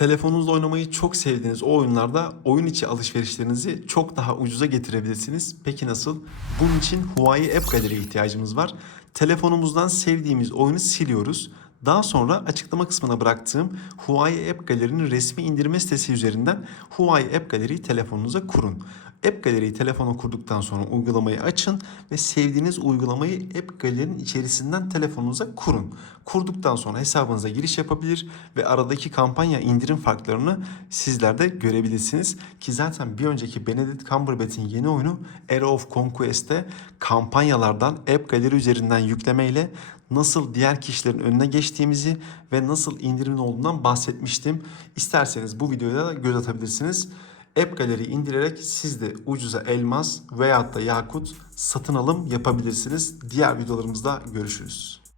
Telefonunuzla oynamayı çok sevdiğiniz o oyunlarda oyun içi alışverişlerinizi çok daha ucuza getirebilirsiniz. Peki nasıl? Bunun için Huawei App Gallery'e ihtiyacımız var. Telefonumuzdan sevdiğimiz oyunu siliyoruz. Daha sonra açıklama kısmına bıraktığım Huawei App Gallery'nin resmi indirme sitesi üzerinden Huawei App Gallery'yi telefonunuza kurun. App Gallery'yi telefona kurduktan sonra uygulamayı açın ve sevdiğiniz uygulamayı App Gallery'nin içerisinden telefonunuza kurun. Kurduktan sonra hesabınıza giriş yapabilir ve aradaki kampanya indirim farklarını sizler de görebilirsiniz. Ki zaten bir önceki Benedict Cumberbatch'in yeni oyunu Era of Conquest'te kampanyalardan App Gallery üzerinden yüklemeyle nasıl diğer kişilerin önüne geçtiğimizi ve nasıl indirimin olduğundan bahsetmiştim. İsterseniz bu videoya da göz atabilirsiniz. App Gallery indirerek siz de ucuza elmas veyahut da yakut satın alım yapabilirsiniz. Diğer videolarımızda görüşürüz.